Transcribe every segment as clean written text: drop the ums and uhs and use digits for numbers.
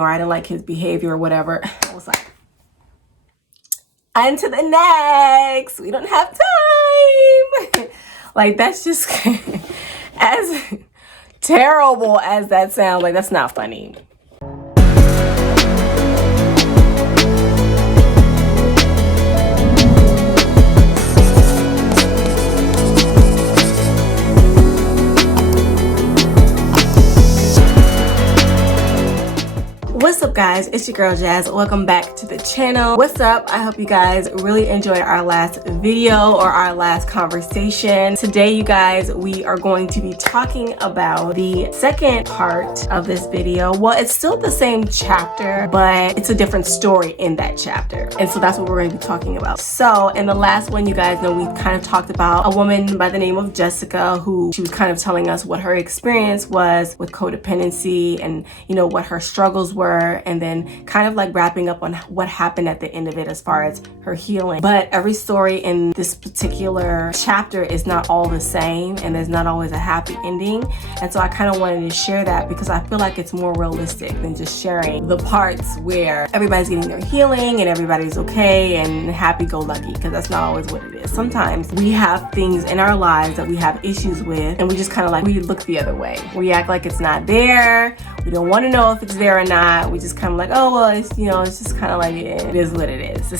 or I didn't like his behavior or whatever, I was like, on to the next. We don't have time. Like, that's just as terrible as that sounds. Like, that's not funny. What's up, guys? It's your girl Jazz. Welcome back to the channel. What's up? I hope you guys really enjoyed our last video or our last conversation. Today, you guys, we are going to be talking about the second part of this video. Well, it's still the same chapter, but it's a different story in that chapter. And so that's what we're going to be talking about. So in the last one, you guys know we kind of talked about a woman by the name of Jessica, who she was kind of telling us what her experience was with codependency and, you know, what her struggles were, and then kind of like wrapping up on what happened at the end of it as far as her healing. But every story in this particular chapter is not all the same, and there's not always a happy ending. And so I kind of wanted to share that because I feel like it's more realistic than just sharing the parts where everybody's getting their healing and everybody's okay and happy-go-lucky, because that's not always what it is. Sometimes we have things in our lives that we have issues with, and we just kind of like, we look the other way. We act like it's not there. We don't want to know if it's there or not. We just kind of like, oh, well, it's, you know, it's just kind of like, it is what it is.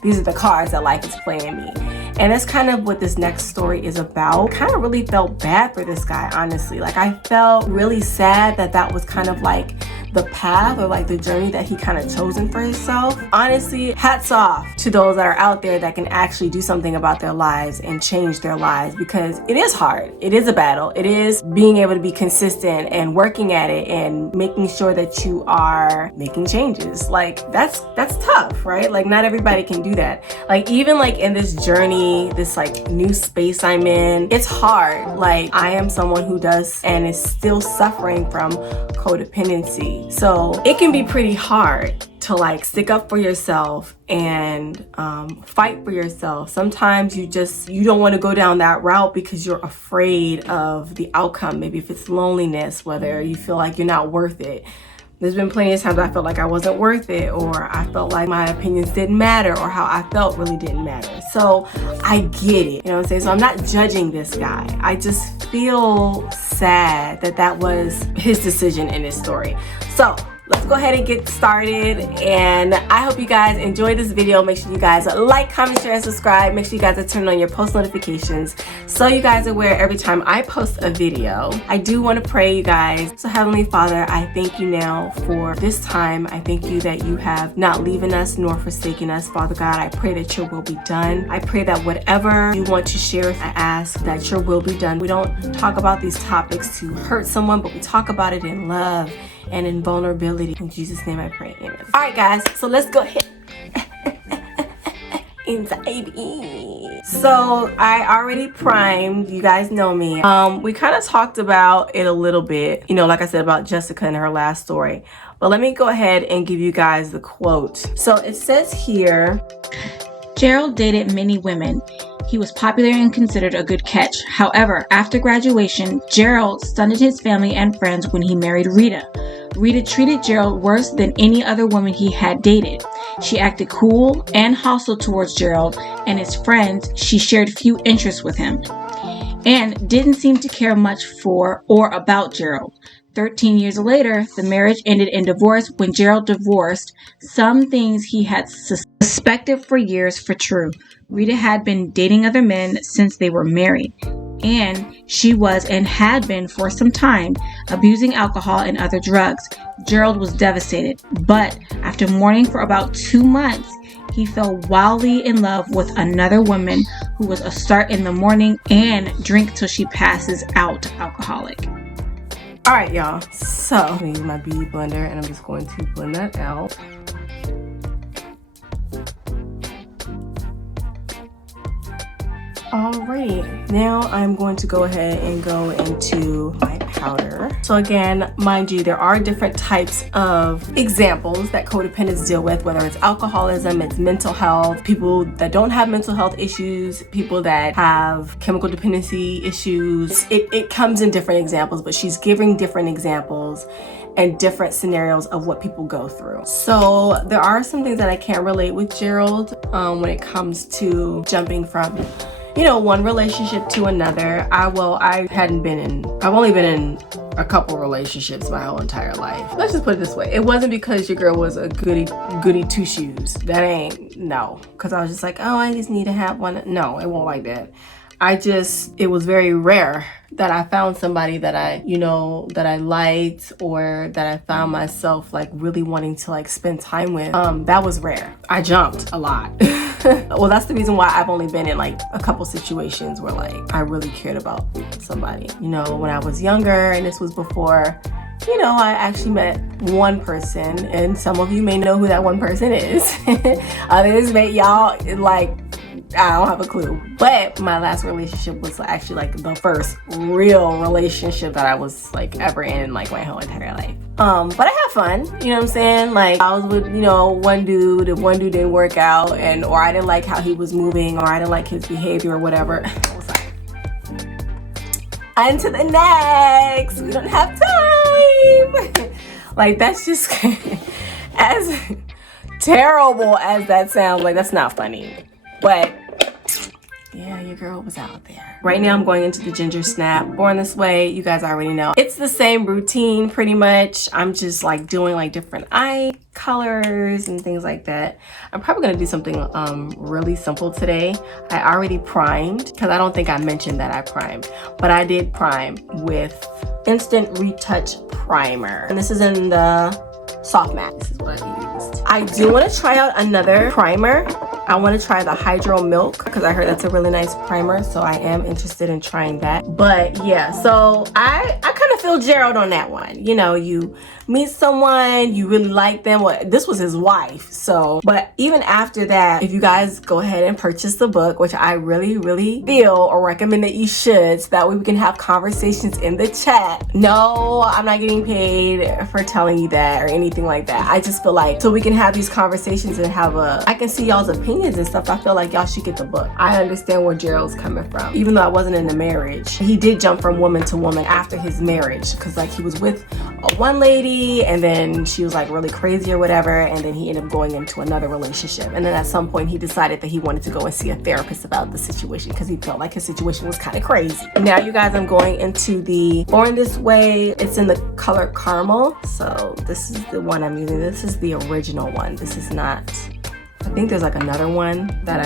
These are the cards that life is playing me. And that's kind of what this next story is about. Kind of really felt bad for this guy, honestly. Like, I felt really sad that that was kind of like the path or like the journey that he kind of chosen for himself. Honestly, hats off to those that are out there that can actually do something about their lives and change their lives, because it is hard. It is a battle. It is being able to be consistent and working at it and making sure that you are making changes. Like, that's tough, right? Like, not everybody can do that. Like, even like in this journey, this like new space I'm in, it's hard. Like, I am someone who does and is still suffering from codependency. So it can be pretty hard to like stick up for yourself and fight for yourself. Sometimes you don't want to go down that route because you're afraid of the outcome. Maybe if it's loneliness, whether you feel like you're not worth it. There's been plenty of times I felt like I wasn't worth it, or I felt like my opinions didn't matter, or how I felt really didn't matter. So I get it, you know what I'm saying? So I'm not judging this guy. I just feel sad that that was his decision in his story. So let's go ahead and get started, and I hope you guys enjoy this video. Make sure you guys like, comment, share, and subscribe. Make sure you guys are turning on your post notifications so you guys are aware every time I post a video. I do want to pray, you guys. So Heavenly Father, I thank you now for this time. I thank you that you have not leaving us nor forsaken us. Father God, I pray that your will be done. I pray that whatever you want to share, I ask that your will be done. We don't talk about these topics to hurt someone, but we talk about it in love and in vulnerability. In Jesus' name I pray, amen. All right, guys, so let's go ahead inside. So I already primed, you guys know me. We kind of talked about it a little bit, you know, like I said, about Jessica and her last story. But let me go ahead and give you guys the quote. So it says here, Gerald dated many women. He was popular and considered a good catch. However, after graduation, Gerald stunted his family and friends when he married Rita. Rita treated Gerald worse than any other woman he had dated. She acted cool and hostile towards Gerald and his friends. She shared few interests with him and didn't seem to care much for or about Gerald. 13 years later, the marriage ended in divorce. When Gerald divorced, some things he had suspected for years for true. Rita had been dating other men since they were married, and she was and had been for some time abusing alcohol and other drugs. Gerald was devastated, but after mourning for about 2 months, he fell wildly in love with another woman who was a start in the morning and drink till she passes out alcoholic. All right, y'all. So I'm gonna use my beauty blender, and I'm just going to blend that out. Alrighty, now I'm going to go ahead and go into my powder. So again, mind you, there are different types of examples that codependents deal with, whether it's alcoholism, it's mental health, people that don't have mental health issues, people that have chemical dependency issues. It comes in different examples, but she's giving different examples. and different scenarios of what people go through. So there are some things that I can't relate with Gerald when it comes to jumping from, you know, one relationship to another. I've only been in a couple relationships my whole entire life. Let's just put it this way. It wasn't because your girl was a goody two shoes. That ain't, no. Because I was just like, oh, I just need to have one. No, it won't like that. It was very rare that I found somebody that I liked, or that I found myself like really wanting to like spend time with. That was rare. I jumped a lot. Well, that's the reason why I've only been in like a couple situations where like I really cared about somebody. You know, when I was younger, and this was before, you know, I actually met one person, and some of you may know who that one person is. Others may, y'all, like, I don't have a clue. But my last relationship was actually like the first real relationship that I was like ever in like my whole entire life. But I had fun, you know what I'm saying? Like I was with, you know, one dude, and one dude didn't work out, or I didn't like how he was moving, or I didn't like his behavior or whatever. I was like, on to the next. We don't have time. Like that's just as terrible as that sounds, like that's not funny. But yeah, your girl was out there. Right now I'm going into the Gingersnap. Born This Way, you guys already know. It's the same routine pretty much. I'm just like doing like different eye colors and things like that. I'm probably gonna do something really simple today. I already primed, because I don't think I mentioned that I primed, but I did prime with Instant Retouch Primer. And this is in the Soft Matte. This is what I used. I do want to try out another primer. I want to try the Hydro Milk, because I heard that's a really nice primer, so I am interested in trying that. But yeah, so I kind of feel Gerald on that one. You know, you meet someone, you really like them. Well, this was his wife, so. But even after that, if you guys go ahead and purchase the book, which I really, really feel or recommend that you should, so that way we can have conversations in the chat. No, I'm not getting paid for telling you that or anything like that. I just feel like, so we can have these conversations and I can see y'all's opinions and stuff. I feel like y'all should get the book. I understand where Gerald's coming from. Even though I wasn't in the marriage, he did jump from woman to woman after his marriage, because like he was with one lady, and then she was like really crazy or whatever, and then he ended up going into another relationship, and then at some point he decided that he wanted to go and see a therapist about the situation, because he felt like his situation was kind of crazy. Now you guys, I'm going into the Born This Way. It's in the color Caramel, so this is the one I'm using. This is the original one. This is not, I think there's like another one that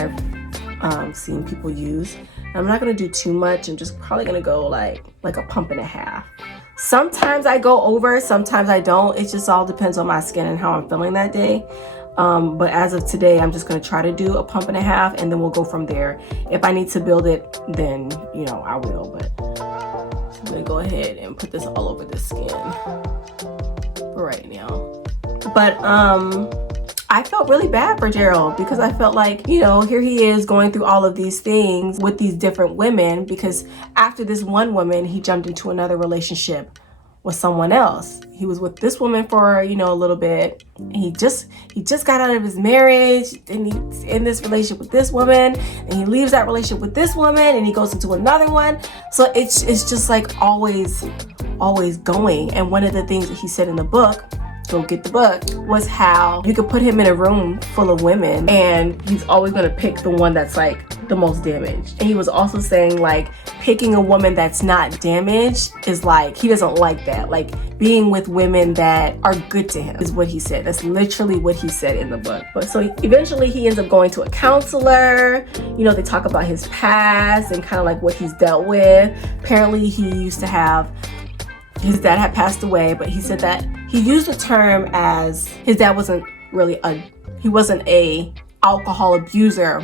I've seen people use. I'm not gonna do too much. I'm just probably gonna go like a pump and a half. Sometimes I go over, sometimes I don't. It just all depends on my skin and how I'm feeling that day. But as of today, I'm just gonna try to do a pump and a half, and then we'll go from there. If I need to build it, then you know I will. But I'm gonna go ahead and put this all over the skin for right now. But I felt really bad for Gerald, because I felt like, you know, here he is going through all of these things with these different women, because after this one woman, he jumped into another relationship with someone else. He was with this woman for, you know, a little bit. And he just got out of his marriage, and he's in this relationship with this woman, and he leaves that relationship with this woman, and he goes into another one. So it's just like always going. And one of the things that he said in the book, go get the book, was how you could put him in a room full of women and he's always going to pick the one that's like the most damaged. And he was also saying like picking a woman that's not damaged is like, he doesn't like that. Like being with women that are good to him is what he said. That's literally what he said in the book. But so eventually he ends up going to a counselor. You know, they talk about his past and kind of like what he's dealt with. Apparently he used to have, his dad had passed away, but he said that he used the term as his dad wasn't really he wasn't a alcohol abuser,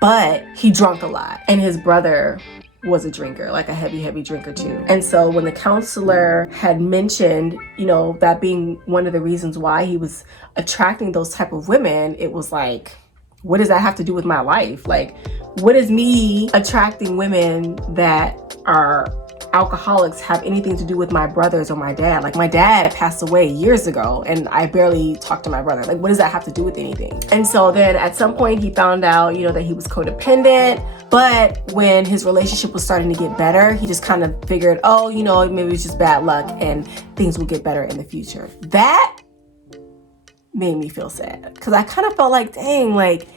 but he drank a lot. And his brother was a drinker, like a heavy drinker too. And so when the counselor had mentioned, you know, that being one of the reasons why he was attracting those type of women, it was like, what does that have to do with my life? Like, what is me attracting women that are alcoholics have anything to do with my brothers or my dad? Like, my dad passed away years ago and I barely talk to my brother. Like, what does that have to do with anything? And so then at some point he found out, you know, that he was codependent. But when his relationship was starting to get better, he just kind of figured, oh, you know, maybe it's just bad luck and things will get better in the future. That made me feel sad, because I kind of felt like, dang, like,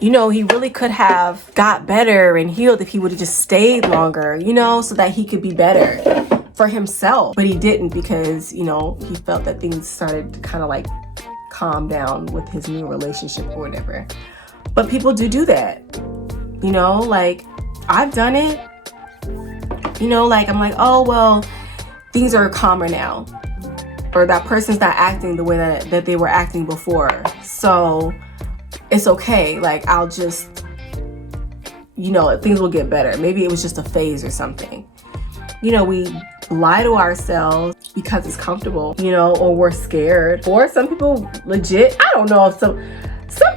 you know, he really could have got better and healed if he would have just stayed longer, you know, so that he could be better for himself. But he didn't, because, you know, he felt that things started to kind of like calm down with his new relationship or whatever. But people do that, you know, like, I've done it, you know, like, I'm like, oh, well, things are calmer now, or that person's not acting the way that they were acting before, so it's okay. Like, I'll just, you know, things will get better. Maybe it was just a phase or something. You know, we lie to ourselves because it's comfortable, you know, or we're scared. Or some people legit, I don't know if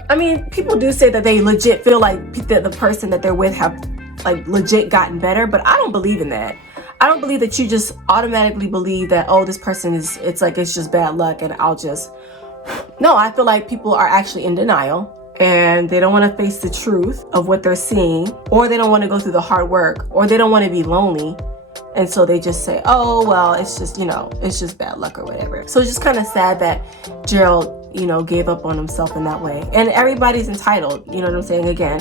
I mean, people do say that they legit feel like that the person that they're with have like legit gotten better, but I don't believe in that. I don't believe that you just automatically believe that, oh, this person is, it's like, it's just bad luck and I'll just, no, I feel like people are actually in denial and they don't want to face the truth of what they're seeing, or they don't want to go through the hard work, or they don't want to be lonely. And so they just say, oh, well, it's just, you know, it's just bad luck or whatever. So it's just kind of sad that Gerald, you know, gave up on himself in that way. And everybody's entitled, you know what I'm saying? Again,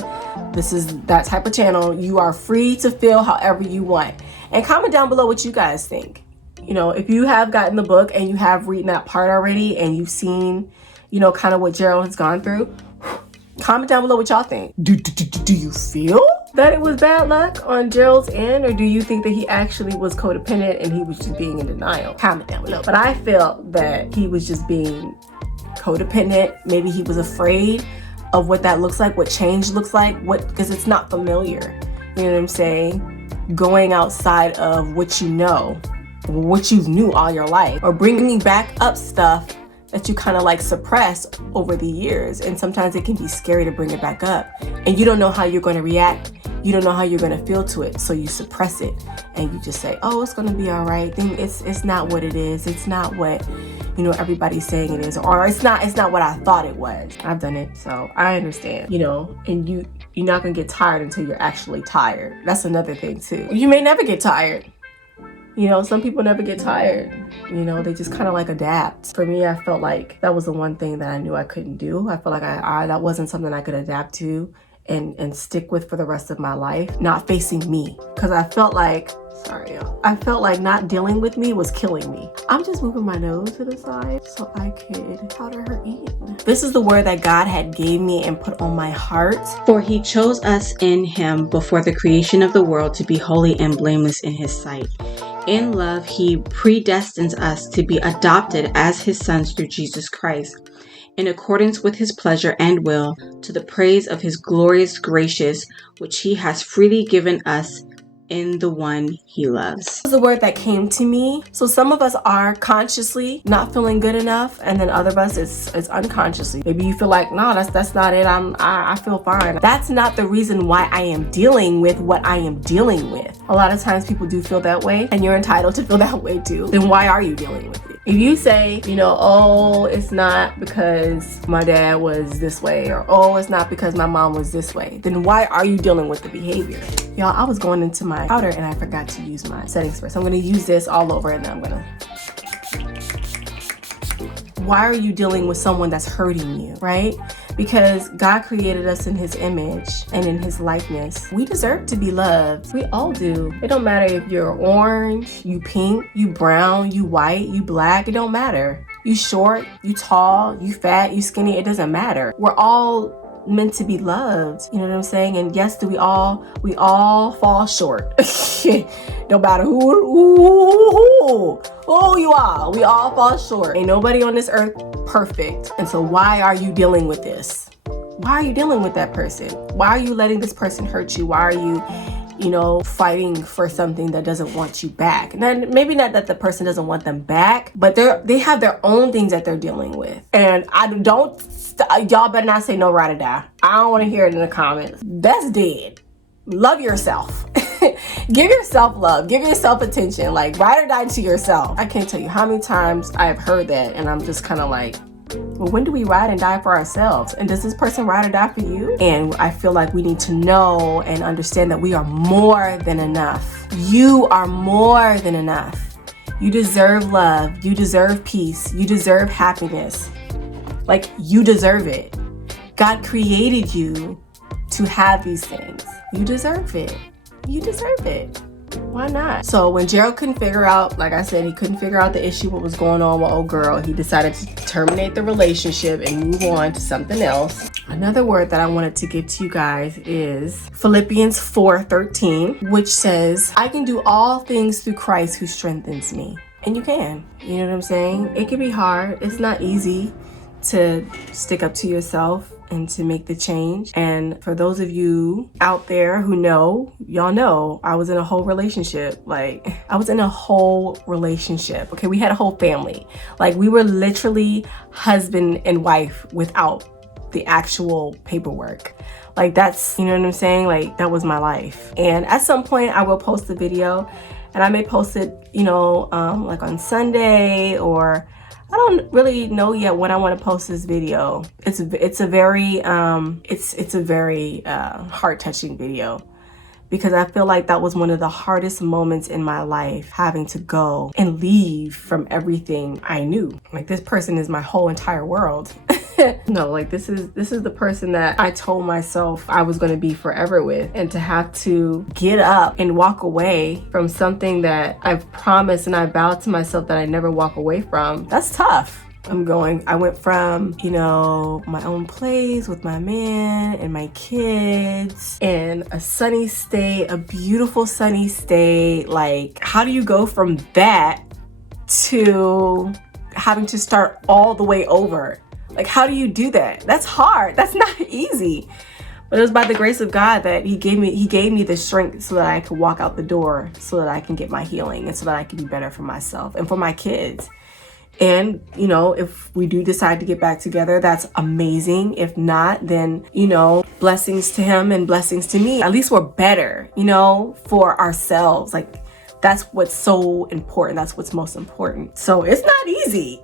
this is that type of channel. You are free to feel however you want. And comment down below what you guys think. You know, if you have gotten the book and you have read that part already and you've seen, you know, kind of what Gerald has gone through, comment down below what y'all think. Do you feel that it was bad luck on Gerald's end, or do you think that he actually was codependent and he was just being in denial? Comment down below. But I felt that he was just being codependent. Maybe he was afraid of what that looks like, what change looks like, because it's not familiar. You know what I'm saying? Going outside of what you know, what you knew all your life, or bringing back up stuff that you kind of like suppress over the years. And sometimes it can be scary to bring it back up, and you don't know how you're going to react. You don't know how you're going to feel to it, so you suppress it and you just say, oh, it's going to be all right. It's not what it is. It's not what, you know, everybody's saying it is, or it's not what I thought it was. I've done it, so I understand, you know. And you're not gonna get tired until you're actually tired. That's another thing too. You may never get tired. You know, some people never get tired. You know, they just kind of like adapt. For me, I felt like that was the one thing that I knew I couldn't do. I felt like that wasn't something I could adapt to and stick with for the rest of my life. Not facing me, because I felt like, sorry y'all, I felt like not dealing with me was killing me. I'm just moving my nose to the side so I could powder her in. This is the word that God had gave me and put on my heart. For he chose us in him before the creation of the world to be holy and blameless in his sight. In love, he predestines us to be adopted as his sons through Jesus Christ, in accordance with his pleasure and will, to the praise of his glorious grace, which he has freely given us in the one he loves. This is the word that came to me. So some of us are consciously not feeling good enough, and then other of us it's unconsciously. Maybe you feel like, no, that's not it. I feel fine. That's not the reason why I am dealing with what I am dealing with. A lot of times people do feel that way, and you're entitled to feel that way too. Then why are you dealing with it? If you say, you know, oh, it's not because my dad was this way, or oh, it's not because my mom was this way, then why are you dealing with the behavior? Y'all, I was going into my powder and I forgot to use my setting spray. So I'm gonna use this all over, and then I'm gonna... Why are you dealing with someone that's hurting you, right? Because God created us in his image and in his likeness. We deserve to be loved. We all do. It don't matter if you're orange, you pink, you brown, you white, you black. It don't matter. You short, you tall, you fat, you skinny. It doesn't matter. We're all meant to be loved. You know what I'm saying? And yes, we all fall short. No matter who you are, we all fall short. Ain't nobody on this earth perfect. And so why are you dealing with this? Why are you dealing with that person? Why are you letting this person hurt you? Why are you, you know, fighting for something that doesn't want you back? And then maybe not that the person doesn't want them back, but they have their own things that they're dealing with. And y'all better not say no, ride or die. I don't want to hear it in the comments. That's dead. Love yourself. Give yourself love, give yourself attention, like ride or die to yourself. I can't tell you how many times I've heard that, and I'm just kind of like, well, when do we ride and die for ourselves? And does this person ride or die for you? And I feel like we need to know and understand that we are more than enough. You are more than enough. You deserve love. You deserve peace. You deserve happiness. Like, you deserve it. God created you to have these things. You deserve it. You deserve it. Why not? So when Gerald couldn't figure out, like I said, he couldn't figure out the issue, what was going on with old girl, he decided to terminate the relationship and move on to something else. Another word that I wanted to give to you guys is Philippians 4:13, which says, I can do all things through Christ who strengthens me. And you can. You know what I'm saying? It can be hard. It's not easy to stick up to yourself and to make the change. And for those of you out there who know, y'all know I was in a whole relationship. Like, I was in a whole relationship. Okay, we had a whole family. Like, we were literally husband and wife without the actual paperwork. Like, that's, you know what I'm saying? Like, that was my life. And at some point I will post the video, and I may post it, you know, like on Sunday, or I don't really know yet when I want to post this video. It's a very heart-touching video, because I feel like that was one of the hardest moments in my life, having to go and leave from everything I knew. Like, this person is my whole entire world. No, like this is the person that I told myself I was going to be forever with, and to have to get up and walk away from something that I've promised and I vowed to myself that I never walk away from, that's tough. I went from, you know, my own place with my man and my kids in a sunny state, a beautiful sunny state. Like, how do you go from that to having to start all the way over? Like, how do you do that? That's hard. That's not easy. But it was by the grace of God that he gave me the strength so that I could walk out the door, so that I can get my healing, and so that I can be better for myself and for my kids. And, you know, if we do decide to get back together, that's amazing. If not, then, you know, blessings to him and blessings to me. At least we're better, you know, for ourselves. Like, that's what's so important. That's what's most important. So it's not easy.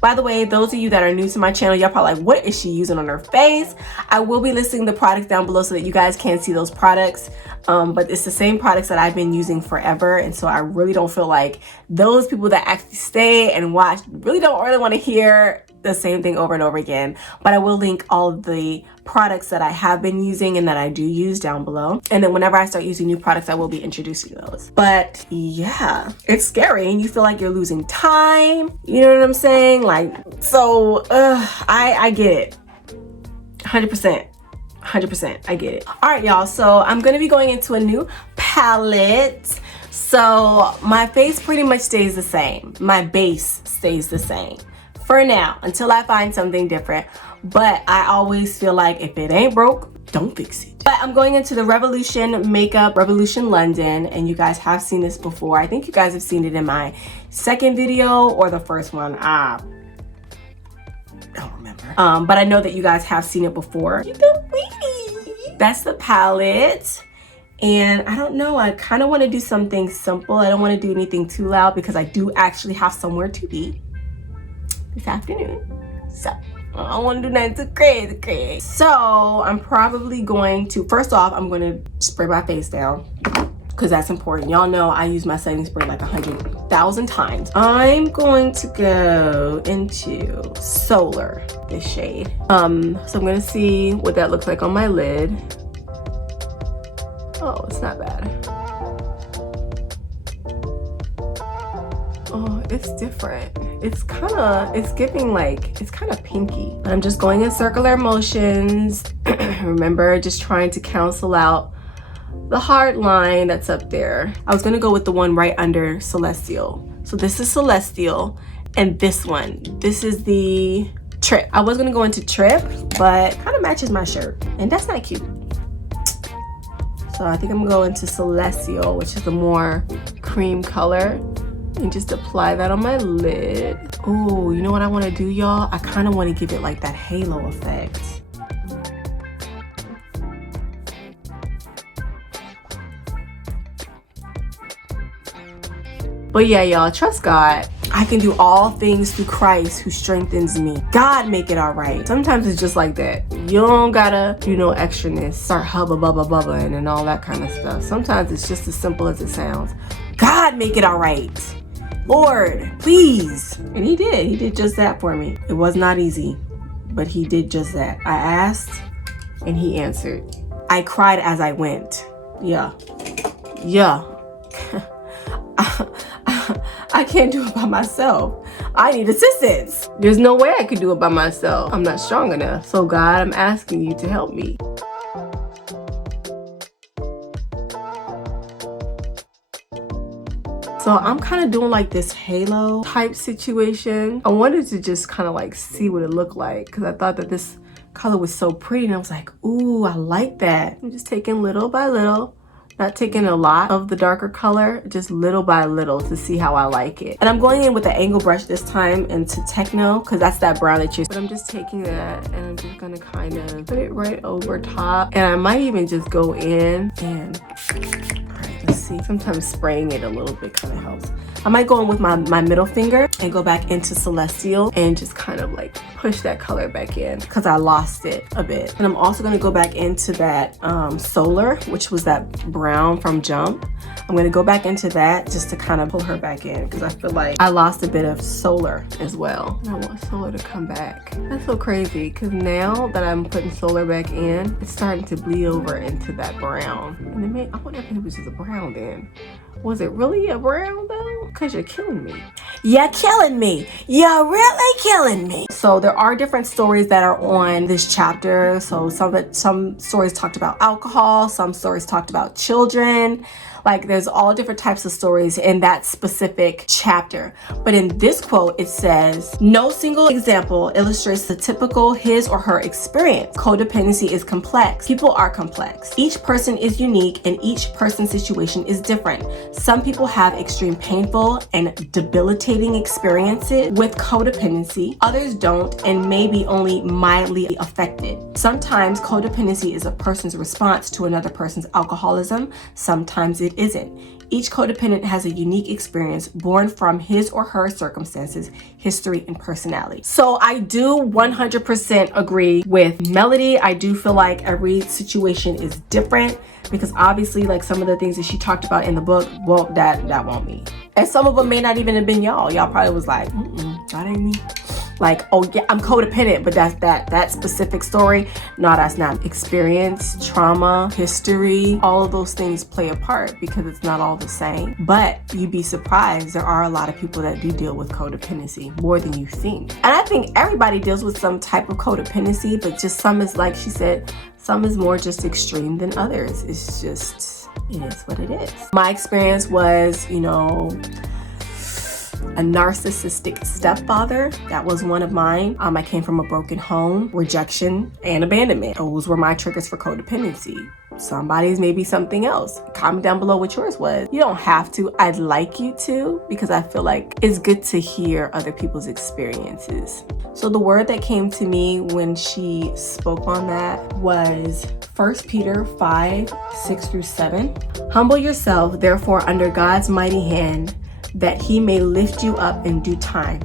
By the way, those of you that are new to my channel, y'all probably like, what is she using on her face? I will be listing the products down below so that you guys can see those products. But it's the same products that I've been using forever. And so I really don't feel like those people that actually stay and watch really don't really want to hear the same thing over and over again. But I will link all of the products that I have been using and that I do use down below. And then whenever I start using new products, I will be introducing those. But yeah, it's scary, and you feel like you're losing time. You know what I'm saying? Like, so I get it. 100%. 100%. I get it. All right, y'all. So I'm going to be going into a new palette. So my face pretty much stays the same. My base stays the same for now, until I find something different. But I always feel like if it ain't broke, don't fix it. But I'm going into the Revolution Makeup Revolution London, and you guys have seen this before. I think you guys have seen it in my second video or the first one. I don't remember. But I know that you guys have seen it before. That's the palette. And I don't know, I kind of want to do something simple. I don't want to do anything too loud, because I do actually have somewhere to be this afternoon. So I don't want to do nothing too crazy. So I'm probably going to, first off, I'm going to spray my face down, because that's important. Y'all know I use my setting spray like 100,000 times. I'm going to go into Solar, this shade. So I'm going to see what that looks like on my lid. Oh, it's not bad. Oh, it's different. It's giving like, it's kind of pinky. But I'm just going in circular motions. Remember, just trying to cancel out the hard line that's up there. I was gonna go with the one right under Celestial. So this is Celestial, and this one, this is the Trip. I was gonna go into Trip, but kind of matches my shirt, and that's not cute. So I think I'm gonna go into Celestial, which is the more cream color, and just apply that on my lid. Oh, you know what I want to do, y'all? I kind of want to give it like that halo effect. But yeah, y'all, trust God. I can do all things through Christ who strengthens me. God make it all right. Sometimes it's just like that. You don't gotta do no extraness, start hubba bubba bubba and all that kind of stuff. Sometimes it's just as simple as it sounds. God make it all right. Lord, please. And he did. He did just that for me. It was not easy, but he did just that. I asked and he answered. I cried as I went. Yeah. I can't do it by myself. I need assistance. There's no way I could do it by myself. I'm not strong enough. So God, I'm asking you to help me. So I'm kind of doing like this halo type situation. I wanted to just kind of like see what it looked like because I thought that this color was so pretty and I was like, ooh, I like that. I'm just taking little by little. Not taking a lot of the darker color, just little by little to see how I like it. And I'm going in with an angle brush this time into Techno because that's that brown that you're. But I'm just taking that and I'm just gonna kind of put it right over top. And I might even just go in and, all right, let's see. Sometimes spraying it a little bit kind of helps. I might go in with my middle finger and go back into Celestial and just kind of like push that color back in because I lost it a bit. And I'm also gonna go back into that Solar, which was that brown from Jump. I'm gonna go back into that just to kind of pull her back in because I feel like I lost a bit of Solar as well. And I want Solar to come back. That's so crazy because now that I'm putting Solar back in, it's starting to bleed over into that brown. And I wonder if it was just a brown then. Was it really a brown though? Because you're killing me. You're killing me. You're really killing me. So there are different stories that are on this chapter. So some stories talked about alcohol, some stories talked about children. Like there's all different types of stories in that specific chapter. But in this quote, it says, no single example illustrates the typical his or her experience. Codependency is complex. People are complex. Each person is unique and each person's situation is different. Some people have extreme painful and debilitating experiences with codependency. Others don't and may be only mildly affected. Sometimes codependency is a person's response to another person's alcoholism. Sometimes it isn't. Each codependent has a unique experience born from his or her circumstances, history, and personality. So I do 100% agree with Melody. I do feel like every situation is different because obviously like some of the things that she talked about in the book, well, that won't me. And some of them may not even have been y'all. Y'all probably was like, that ain't me. Like, oh yeah, I'm codependent, but that's that specific story. No, that's not. Experience, trauma, history, all of those things play a part because it's not all the same. But you'd be surprised, there are a lot of people that do deal with codependency more than you think. And I think everybody deals with some type of codependency, but just some is, like she said, some is more just extreme than others. It's just, it is what it is. My experience was, a narcissistic stepfather. That was one of mine. I came from a broken home, rejection, and abandonment. Those were my triggers for codependency. Somebody's maybe something else. Comment down below what yours was. You don't have to. I'd like you to because I feel like it's good to hear other people's experiences. So the word that came to me when she spoke on that was 1 Peter 5:6-7. Humble yourself, therefore, under God's mighty hand, that he may lift you up in due time.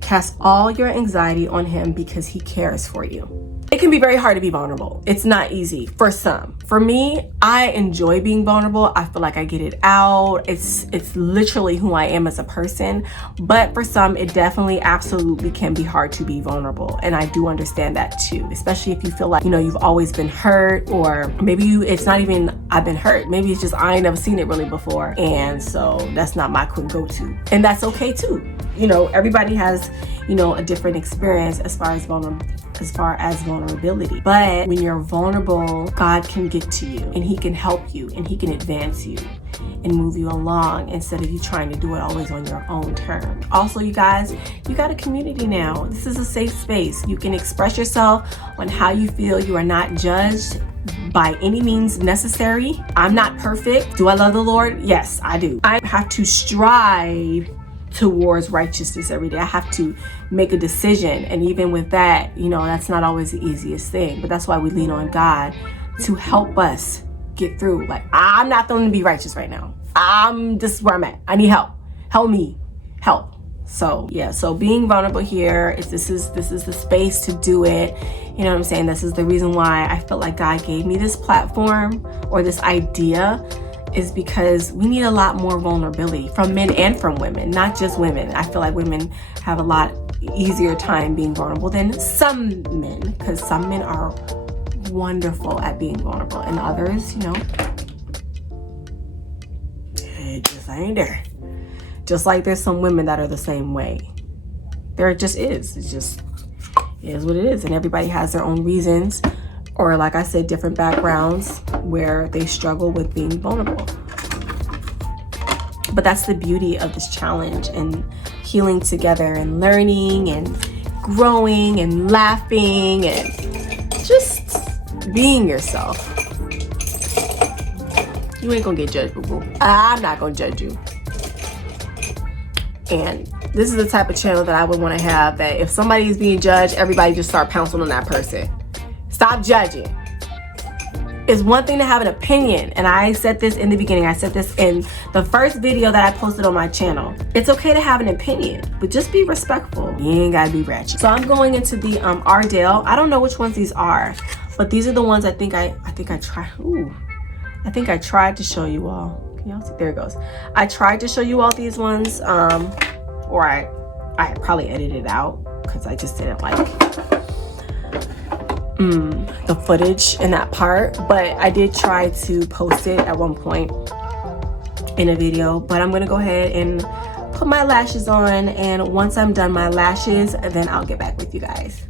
Cast all your anxiety on him because he cares for you. It can be very hard to be vulnerable. It's not easy for some. For me, I enjoy being vulnerable. I feel like I get it out. It's literally who I am as a person. But for some, it definitely absolutely can be hard to be vulnerable. And I do understand that too, especially if you feel like, you've always been hurt, or maybe it's not even I've been hurt. Maybe it's just I ain't never seen it really before. And so that's not my quick go-to. And that's okay too. Everybody has, a different experience as far as vulnerability. But when you're vulnerable, God can get to you and he can help you and he can advance you and move you along instead of you trying to do it always on your own terms. Also, you guys, you got a community now. This is a safe space. You can express yourself on how you feel. You are not judged by any means necessary. I'm not perfect. Do I love the Lord? Yes, I do. I have to strive towards righteousness every day. I have to make a decision, and even with that, that's not always the easiest thing, but that's why we lean on God to help us get through. Like, I'm not going to be righteous right now. This is where I'm at. I need help. help me, help. So yeah, so being vulnerable here is this is the space to do it. You know what I'm saying? This is the reason why I felt like God gave me this platform or this idea, is because we need a lot more vulnerability from men and from women, not just women. I feel like women have a lot easier time being vulnerable than some men, because some men are wonderful at being vulnerable and others, you know, it just ain't there. Just like there's some women that are the same way. There just is. It just is what it is. And everybody has their own reasons, or like I said, different backgrounds where they struggle with being vulnerable. But that's the beauty of this challenge, and healing together and learning and growing and laughing and just being yourself. You ain't gonna get judged, boo-boo. I'm not gonna judge you. And this is the type of channel that I would want to have, that if somebody is being judged, everybody just start pouncing on that person. Stop judging. It's one thing to have an opinion, and I said this in the beginning. I said this in the first video that I posted on my channel. It's okay to have an opinion, but just be respectful. You ain't gotta be ratchet. So I'm going into the Ardell. I don't know which ones these are, but these are the ones I think I tried. Ooh, I think I tried to show you all. Can y'all see? There it goes. I tried to show you all these ones, or I probably edited it out because I just didn't like the footage in that part. But I did try to post it at one point in a video. But I'm gonna go ahead and put my lashes on, and once I'm done my lashes, then I'll get back with you guys.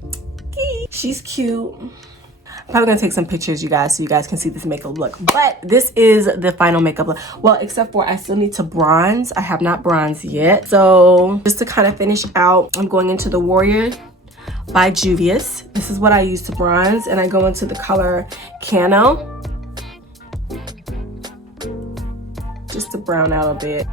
She's cute. Probably gonna take some pictures, you guys, so you guys can see this makeup look. But this is the final makeup look. Well, except for I still need to bronze. I have not bronzed yet. So just to kind of finish out, I'm going into the Warrior by Juvias. This is what I use to bronze, and I go into the color Cano, just to brown out a bit.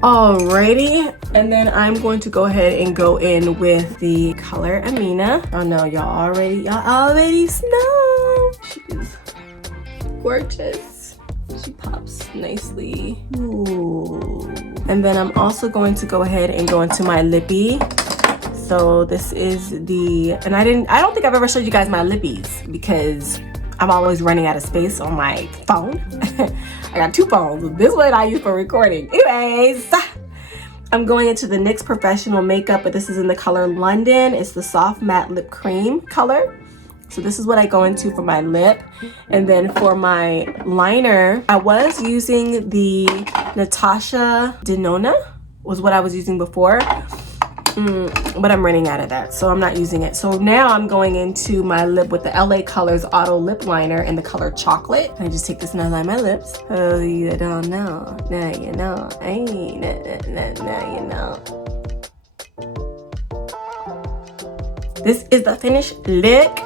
Alrighty, and then I'm going to go ahead and go in with the color Amina. Oh no, y'all already know. She's gorgeous. She pops nicely. Ooh. And then I'm also going to go ahead and go into my lippy. So this is the, and I don't think I've ever showed you guys my lippies because I'm always running out of space on my phone. I got two phones. This one I use for recording. Anyways, I'm going into the NYX Professional Makeup, but this is in the color London. It's the Soft Matte Lip Cream color. So this is what I go into for my lip. And then for my liner, I was using the Natasha Denona, was what I was using before. But I'm running out of that, so I'm not using it. So now I'm going into my lip with the LA Colors Auto Lip Liner in the color Chocolate. I just take this and I line my lips. Oh, you don't know. Now you know. Now you know. This is the finished look.